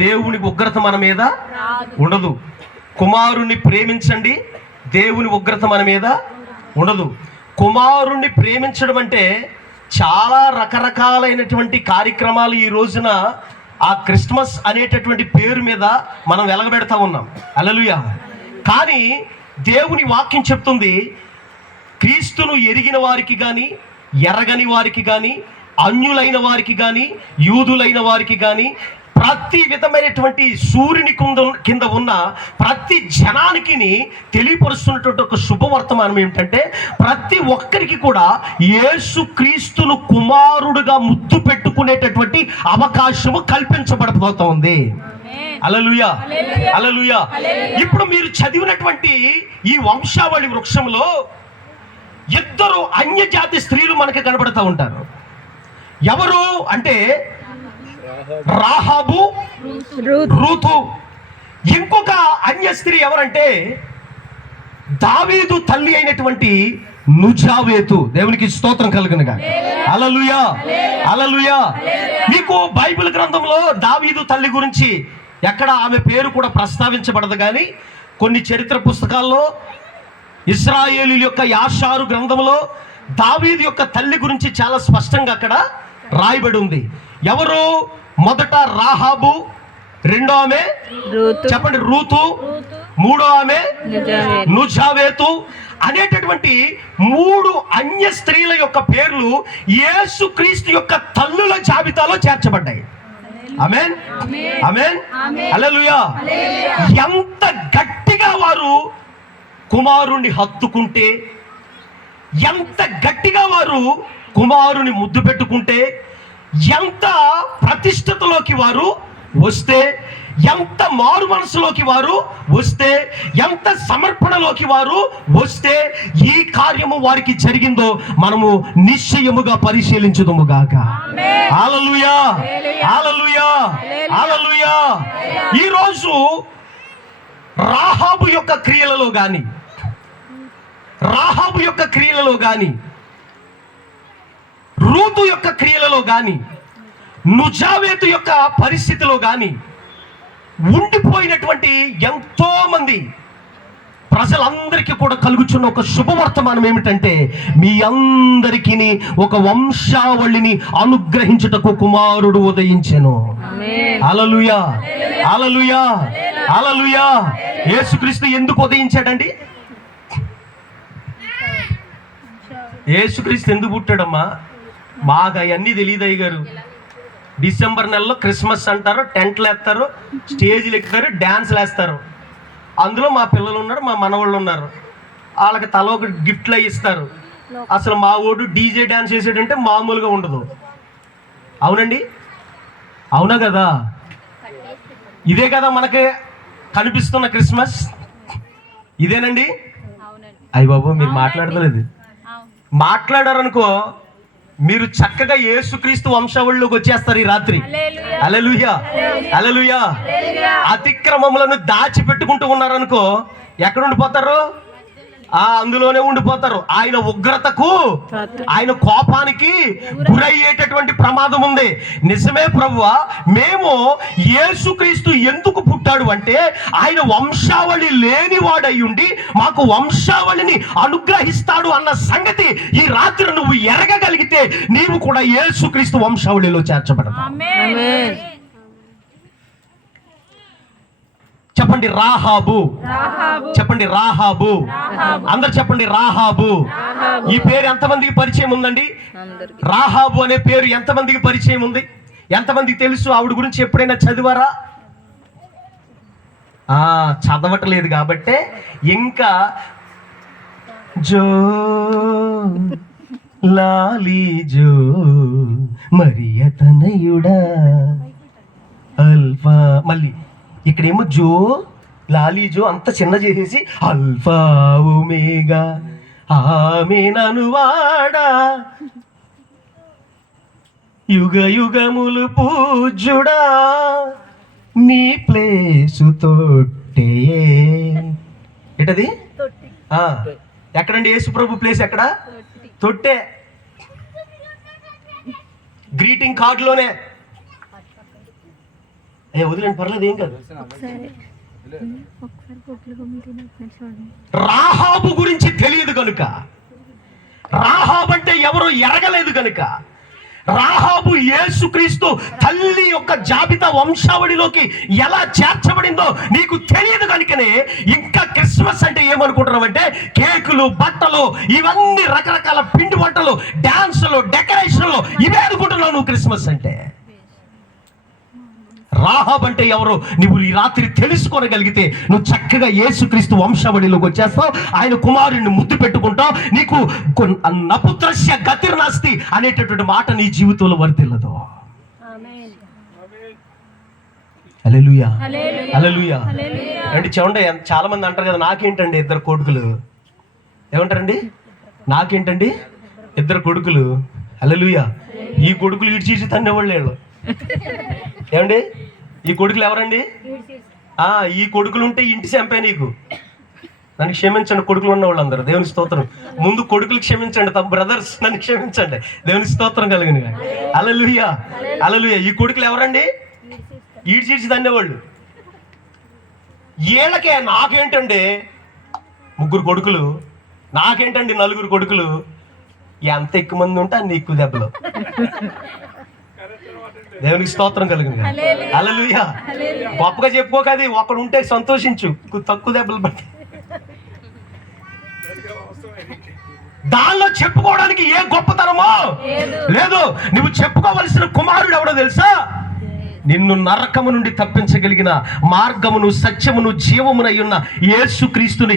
దేవుని ఉగ్రత మన మీద ఉండదు. కుమారుణ్ణి ప్రేమించండి, దేవుని ఉగ్రత మన మీద ఉండదు. కుమారుణ్ణి ప్రేమించడం అంటే చాలా రకరకాలైనటువంటి కార్యక్రమాలు ఈ రోజున ఆ క్రిస్మస్ అనేటటువంటి పేరు మీద మనం వెలగబెడతా ఉన్నాం. హల్లెలూయా. కానీ దేవుని వాక్యం చెప్తుంది, క్రీస్తును ఎరిగిన వారికి కానీ, ఎరగని వారికి కానీ, అన్యులైన వారికి కానీ, యూదులైన వారికి కానీ, ప్రతి విధమైనటువంటి సూర్యుని కింద ఉన్న ప్రతి జనానికి తెలియపరుస్తున్నటువంటి ఒక శుభవర్తమానం ఏమిటంటే, ప్రతి ఒక్కరికి కూడా యేసుక్రీస్తును కుమారుడుగా ముద్దు పెట్టుకునేటటువంటి అవకాశము కల్పించబడబోతా ఉంది. హల్లెలూయా, హల్లెలూయా. ఇప్పుడు మీరు చదివినటువంటి ఈ వంశావళి వృక్షంలో ఇద్దరు అన్యజాతి స్త్రీలు మనకి కనబడుతూ ఉంటారు. ఎవరు అంటే రాహాబు, రూతు. ఇంకొక అన్య స్త్రీ ఎవరంటే దావీదు తల్లి అయినటువంటి నుజావేతు. దేవునికి స్తోత్రం కలుగునుగా. హల్లెలూయా, హల్లెలూయా. మీకు బైబిల్ గ్రంథంలో దావీదు తల్లి గురించి ఎక్కడ ఆమె పేరు కూడా ప్రస్తావించబడదు, కానీ కొన్ని చరిత్ర పుస్తకాల్లో, ఇశ్రాయేలీయుల యొక్క యాషారు గ్రంథంలో దావీదు యొక్క తల్లి గురించి చాలా స్పష్టంగా అక్కడ రాయబడి ఉంది. ఎవరు? మొదట రాహాబు, రెండో ఆమె చెప్పండి రూతు, మూడో ఆమె నుజావేతు అనేటటువంటి మూడు అన్య స్త్రీల యొక్క పేర్లు యేసుక్రీస్తు యొక్క తల్లుల జాబితాలో చేర్చబడ్డాయి. ఆమేన్, ఆమేన్, హల్లెలూయా. ఎంత గట్టిగా వారు కుమారుణ్ణి హత్తుకుంటే, ఎంత గట్టిగా వారు కుమారుని ముద్దు పెట్టుకుంటే, ఎంత ప్రతిష్టతలోకి వారు వస్తే, ఎంత మారు మనసులోకి వారు వస్తే, ఎంత సమర్పణలోకి వారు వస్తే ఈ కార్యము వారికి జరిగిందో మనము నిశ్చయముగా పరిశీలించుదుము గాక. హల్లెలూయా, హల్లెలూయా, హల్లెలూయా. ఈరోజు రాహాబు యొక్క క్రియలలో కానీ, రాహాబు యొక్క క్రియలలో కానీ, రూతు యొక్క క్రియలలో కానీ, నుజావేతు యొక్క పరిస్థితిలో కానీ ఉండిపోయినటువంటి ఎంతో మంది ప్రజలందరికీ కూడా కలుగుచున్న ఒక శుభవర్తమానం ఏమిటంటే, మీ అందరికీ ఒక వంశావళిని అనుగ్రహించుటకు కుమారుడు ఉదయించెను. హల్లెలూయా, హల్లెలూయా, హల్లెలూయా. యేసుక్రీస్తు ఎందుకు ఉదయించాడండి? యేసుక్రీస్తు ఎందుకు పుట్టాడమ్మా? మాకు అవన్నీ తెలియదు అయ్య గారు. డిసెంబర్ నెలలో క్రిస్మస్ అంటారు, టెంట్లు వేస్తారు, స్టేజ్లు ఎక్కుతారు, డ్యాన్స్లు వేస్తారు. అందులో మా పిల్లలు ఉన్నారు, మా మనవాళ్ళు ఉన్నారు. వాళ్ళకి తల ఒక గిఫ్ట్లు ఇస్తారు. అసలు మా ఓడు డీజే డ్యాన్స్ చేసాడంటే మామూలుగా ఉండదు. అవునండి, అవునా కదా? ఇదే కదా మనకి కనిపిస్తున్న క్రిస్మస్, ఇదేనండి. అయ్య బాబు, మీరు మాట్లాడతలేదు. మాట్లాడారనుకో, మీరు చక్కగా యేసుక్రీస్తు వంశావళిలోకి వచ్చేస్తారు ఈ రాత్రి. హల్లెలూయా, హల్లెలూయా. అతిక్రమములను దాచిపెట్టుకుంటూ ఉన్నారనుకో, ఎక్కడ ఉండిపోతారు? అందులోనే ఉండిపోతారు. ఆయన ఉగ్రతకు, ఆయన కోపానికి గురయ్యేటటువంటి ప్రమాదం ఉంది. నిజమే ప్రభువా, మేము యేసుక్రీస్తు ఎందుకు పుట్టాడు అంటే ఆయన వంశావళి లేనివాడై ఉండి మాకు వంశావళిని అనుగ్రహిస్తాడు అన్న సంగతి ఈ రాత్రి నువ్వు ఎరగగలిగితే నీవు కూడా యేసుక్రీస్తు వంశావళిలో చేర్చబడతావు. చెప్పండి రాహాబు, చెప్పండి రాహాబు, అందరు చెప్పండి రాహాబు. ఈ పేరు ఎంతమందికి పరిచయం ఉందండి? రాహాబు అనే పేరు ఎంతమందికి పరిచయం ఉంది? ఎంతమందికి తెలుసు? ఆవిడ గురించి ఎప్పుడైనా చదివారా? చదవట్లేదు కాబట్టే ఇంకా జో లాలి జో మరియ తనయుడా అల్ఫా, మళ్ళీ ఇక్కడేమో జో లాలి జో అంత చిన్న చేసేసి అల్ఫా ఒమేగా ఆమేననువాడా యుగ యుగములు పూజ్యుడా నీ ప్లేసు తొట్టే. ఏంటది? ఎక్కడండి యేసు ప్రభు ప్లేస్? ఎక్కడ? తొట్టే. గ్రీటింగ్ కార్డులోనే వదిలేండి, పర్లేదు, ఏం కాదు. ఒకసారి రాహాబు గురించి తెలియదు కనుక, రాహాబు అంటే ఎవరు ఎరగలేదు కనుక, రాహాబు యేసుక్రీస్తు తల్లి యొక్క జాబితా వంశావళిలోకి ఎలా చేర్చబడిందో నీకు తెలియదు కనుకనే ఇంకా క్రిస్మస్ అంటే ఏమనుకుంటున్నావు కేకులు, బట్టలు, ఇవన్నీ రకరకాల పిండి వంటలు, డాన్సులు, డెకరేషన్లు, ఇవే అనుకుంటున్నావు నువ్వు క్రిస్మస్ అంటే. రాహాబ్ అంటే ఎవరు నువ్వు ఈ రాత్రి తెలుసుకోగలిగితే నువ్వు చక్కగా యేసుక్రీస్తు వంశావళిలోకి వచ్చేస్తావు, ఆయన కుమారుడిని ముద్దు పెట్టుకుంటావు, నీకు నపుత్రస్య గతిర్నాస్తి అనేటటువంటి మాట నీ జీవితంలో వర్తిల్లదు. హల్లెలూయా, హల్లెలూయా. అంటే చూడండి, చాలా మంది అంటారు కదా, నాకేంటండి ఇద్దరు కొడుకులు. ఏమంటారండి? నాకేంటండి ఇద్దరు కొడుకులు. హల్లెలూయా. ఈ కొడుకులు ఇడిచి తన్నేవాళ్ళు వీళ్ళు. ఏమండి? ఈ కొడుకులు ఎవరండి? ఈ కొడుకులు ఉంటే ఇంటి చంపే నీకు. నన్ను క్షమించండి కొడుకులు ఉన్న వాళ్ళందరూ, దేవుని స్తోత్రం. ముందు కొడుకులు క్షమించండి, తమ బ్రదర్స్ నన్ను క్షమించండి, దేవుని స్తోత్రం కలిగిన. హల్లెలూయా, హల్లెలూయా. ఈ కొడుకులు ఎవరండి? ఈడ్చి తన్నేవాళ్ళు. వీళ్ళకే నాకేంటండి 3 కొడుకులు, నాకేంటండి 4 కొడుకులు. ఎంత ఎక్కువ మంది ఉంటే అన్ని ఎక్కువ దెబ్బలు. దేవునికి స్తోత్రం కలిగింది. హల్లెలూయా. గొప్పగా చెప్పుకోకది, ఒకడు ఉంటే సంతోషించు, తక్కువ దెబ్బలు పట్టి. దానిలో చెప్పుకోవడానికి ఏ గొప్పతనమో లేదు. నువ్వు చెప్పుకోవలసిన కుమారుడు ఎవడో తెలుసా? నిన్ను నరకము నుండి తప్పించగలిగిన మార్గమును, సత్యమును, జీవమునై ఉన్న యేసుక్రీస్తుని